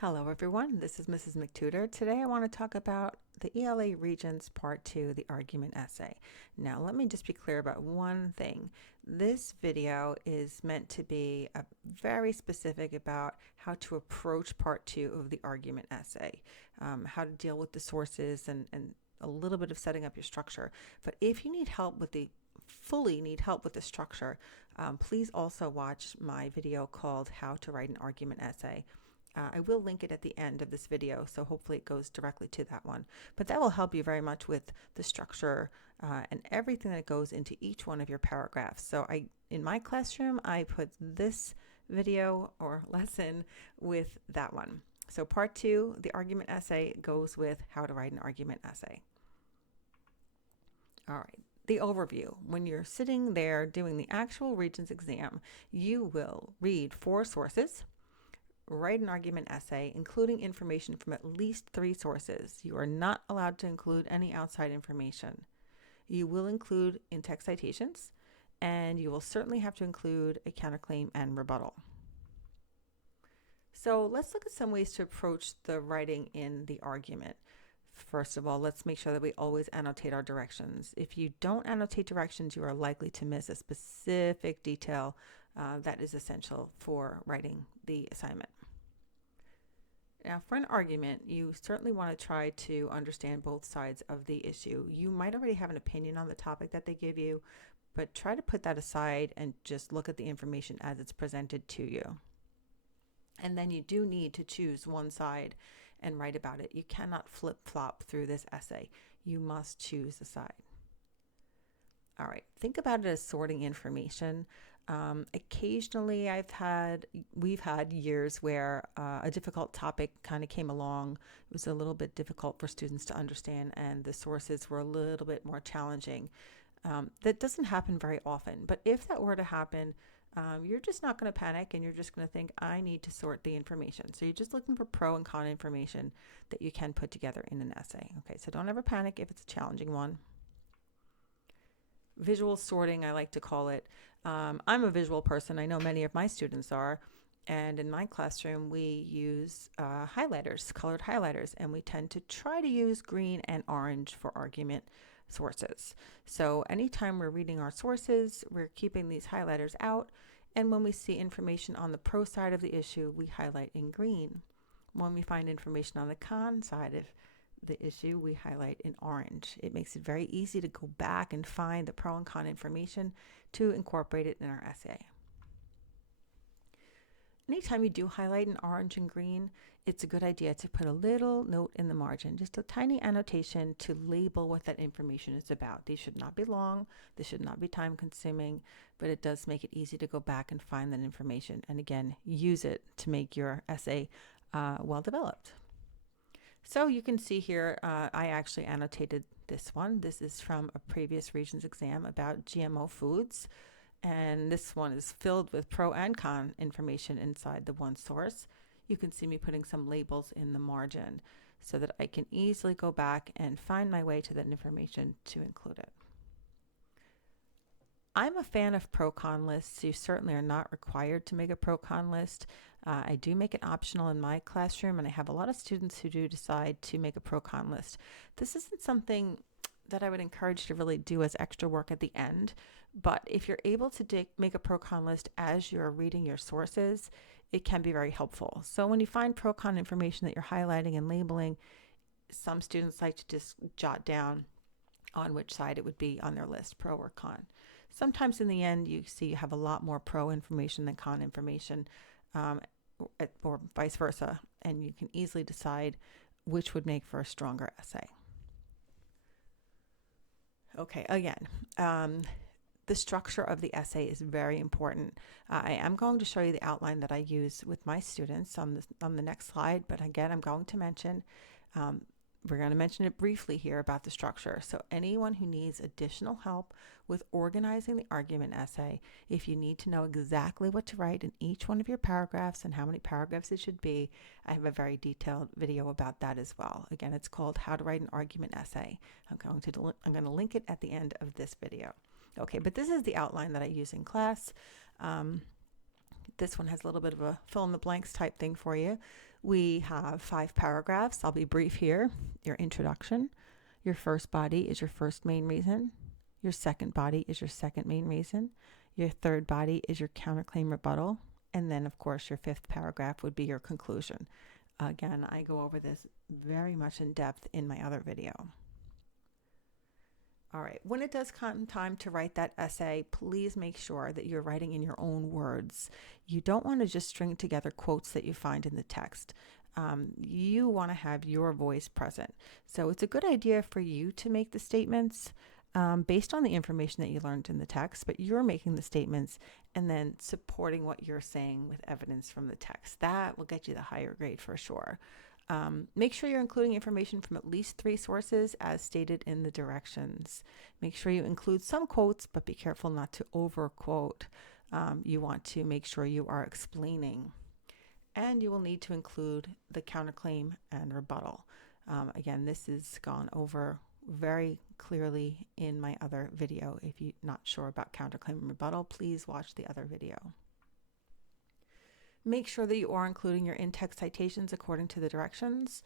Hello everyone, this is Mrs. McTutor. Today I want to talk about the ELA Regents Part 2, the argument essay. Now let me just be clear about one thing. This video is meant to be very specific about how to approach Part 2 of the argument essay, how to deal with the sources and a little bit of setting up your structure. But if you need help with the structure, please also watch my video called How to Write an Argument Essay. I will link it at the end of this video, so hopefully it goes directly to that one. But that will help you very much with the structure and everything that goes into each one of your paragraphs. So in my classroom, I put this video or lesson with that one. So part 2, the argument essay, goes with how to write an argument essay. All right. The overview. When you're sitting there doing the actual Regents exam, you will read 4 sources, write an argument essay, including information from at least 3 sources. You are not allowed to include any outside information. You will include in-text citations, and you will certainly have to include a counterclaim and rebuttal. So let's look at some ways to approach the writing in the argument. First of all, let's make sure that we always annotate our directions. If you don't annotate directions, you are likely to miss a specific detail that is essential for writing the assignment. Now, for an argument, you certainly want to try to understand both sides of the issue. You might already have an opinion on the topic that they give you, but try to put that aside and just look at the information as it's presented to you. And then you do need to choose one side and write about it. You cannot flip-flop through this essay. You must choose a side. All right, think about it as sorting information. Occasionally we've had years where a difficult topic kind of came along. It was a little bit difficult for students to understand and the sources were a little bit more challenging. That doesn't happen very often, but if that were to happen, you're just not going to panic and you're just going to think, I need to sort the information. So you're just looking for pro and con information that you can put together in an essay. Okay, so don't ever panic if it's a challenging one. Visual sorting, I like to call it. I'm a visual person. I know many of my students are. And in my classroom, we use highlighters, colored highlighters, and we tend to try to use green and orange for argument sources. So anytime we're reading our sources, we're keeping these highlighters out. And when we see information on the pro side of the issue, we highlight in green. When we find information on the con side of the issue, we highlight in orange. It makes it very easy to go back and find the pro and con information to incorporate it in our essay. Anytime you do highlight in orange and green, it's a good idea to put a little note in the margin, just a tiny annotation to label what that information is about. These should not be long, this should not be time consuming, but it does make it easy to go back and find that information and again, use it to make your essay well developed. So you can see here, I actually annotated this one. This is from a previous Regents exam about GMO foods. And this one is filled with pro and con information inside the one source. You can see me putting some labels in the margin so that I can easily go back and find my way to that information to include it. I'm a fan of pro-con lists. You certainly are not required to make a pro-con list. I do make it optional in my classroom, and I have a lot of students who do decide to make a pro-con list. This isn't something that I would encourage to really do as extra work at the end, but if you're able to make a pro-con list as you're reading your sources, it can be very helpful. So when you find pro-con information that you're highlighting and labeling, some students like to just jot down on which side it would be on their list, pro or con. Sometimes in the end, you see you have a lot more pro information than con information, or vice versa, and you can easily decide which would make for a stronger essay. Okay, again, the structure of the essay is very important. I am going to show you the outline that I use with my students on the next slide, but again, I'm going to mention we're going to mention it briefly here about the structure. So anyone who needs additional help with organizing the argument essay, if you need to know exactly what to write in each one of your paragraphs and how many paragraphs it should be, I have a very detailed video about that as well. Again, it's called How to Write an Argument Essay. I'm going to link it at the end of this video. Okay, but this is the outline that I use in class. This one has a little bit of a fill in the blanks type thing for you. We have 5 paragraphs. I'll be brief here. Your introduction. Your first body is your first main reason. Your second body is your second main reason. Your third body is your counterclaim rebuttal. And then, of course, your 5th paragraph would be your conclusion. Again, I go over this very much in depth in my other video. All right, when it does come time to write that essay, please make sure that you're writing in your own words. You don't want to just string together quotes that you find in the text. You want to have your voice present. So it's a good idea for you to make the statements based on the information that you learned in the text, but you're making the statements and then supporting what you're saying with evidence from the text. That will get you the higher grade for sure. Make sure you're including information from at least 3 sources as stated in the directions. Make sure you include some quotes, but be careful not to overquote. You want to make sure you are explaining. And you will need to include the counterclaim and rebuttal. Again, this is gone over very clearly in my other video. If you're not sure about counterclaim and rebuttal, please watch the other video. Make sure that you are including your in-text citations according to the directions.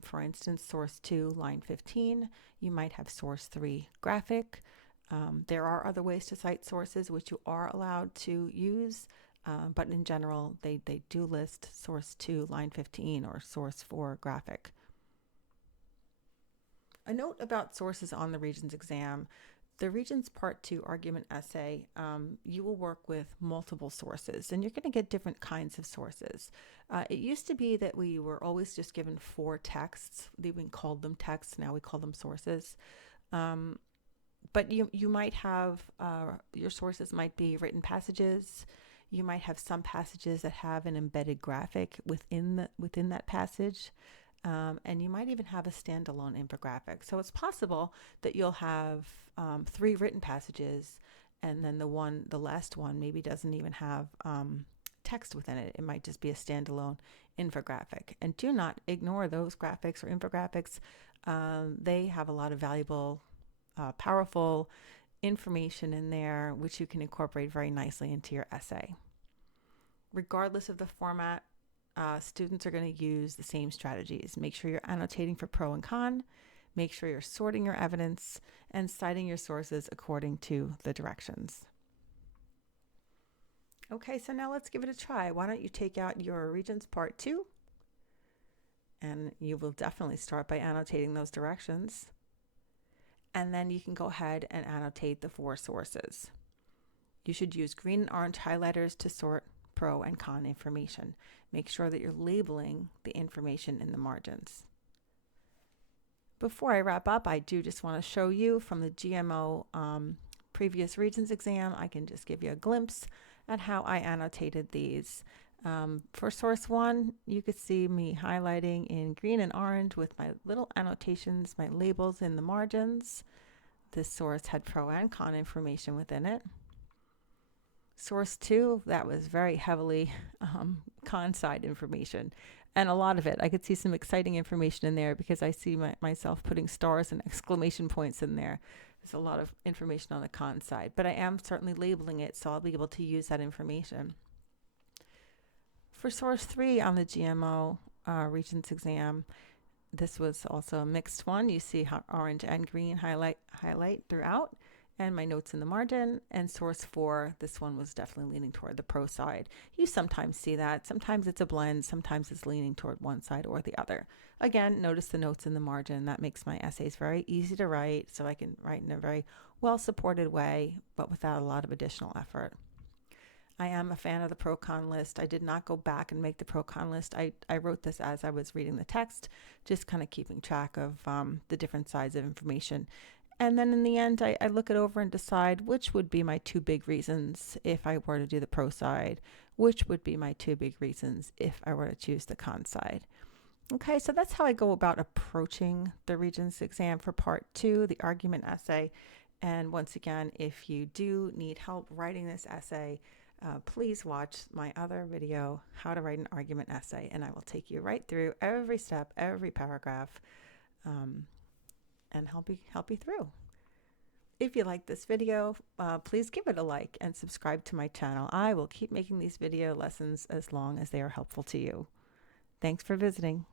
For instance, source 2, line 15, you might have source 3 graphic. There are other ways to cite sources which you are allowed to use, but in general, they do list source 2, line 15 or source 4 graphic. A note about sources on the Regents exam. The Regents Part 2 argument essay, you will work with multiple sources, and you're going to get different kinds of sources. It used to be that we were always just given 4 texts. We called them texts. Now we call them sources. But you might have, your sources might be written passages. You might have some passages that have an embedded graphic within that passage. And you might even have a standalone infographic. So it's possible that you'll have 3 written passages, and then the last one maybe doesn't even have text within it. It might just be a standalone infographic. And do not ignore those graphics or infographics. They have a lot of valuable, powerful information in there, which you can incorporate very nicely into your essay. Regardless of the format, students are going to use the same strategies. Make sure you're annotating for pro and con. Make sure you're sorting your evidence and citing your sources according to the directions. Okay, so now let's give it a try. Why don't you take out your Regents Part 2? And you will definitely start by annotating those directions. And then you can go ahead and annotate the 4 sources. You should use green and orange highlighters to sort pro and con information. Make sure that you're labeling the information in the margins. Before I wrap up, I do just want to show you from the GMO previous Regents exam, I can just give you a glimpse at how I annotated these. For source 1, you could see me highlighting in green and orange with my little annotations, my labels in the margins. This source had pro and con information within it. Source 2, that was very heavily con side information, and a lot of it. I could see some exciting information in there because I see myself putting stars and exclamation points in there. There's a lot of information on the con side, but I am certainly labeling it, so I'll be able to use that information. For source 3 on the GMO Regents exam, this was also a mixed one. You see how orange and green highlight throughout, and my notes in the margin. And source 4, this one was definitely leaning toward the pro side. You sometimes see that. Sometimes it's a blend. Sometimes it's leaning toward one side or the other. Again, notice the notes in the margin. That makes my essays very easy to write, so I can write in a very well-supported way, but without a lot of additional effort. I am a fan of the pro-con list. I did not go back and make the pro-con list. I wrote this as I was reading the text, just kind of keeping track of the different sides of information. And then in the end, I look it over and decide which would be my 2 big reasons if I were to do the pro side, which would be my 2 big reasons if I were to choose the con side. Okay, so that's how I go about approaching the Regents exam for part 2, the argument essay. And once again, if you do need help writing this essay, please watch my other video, How to Write an Argument Essay, and I will take you right through every step, every paragraph, and help you through. If you like this video, please give it a like and subscribe to my channel. I will keep making these video lessons as long as they are helpful to you. Thanks for visiting.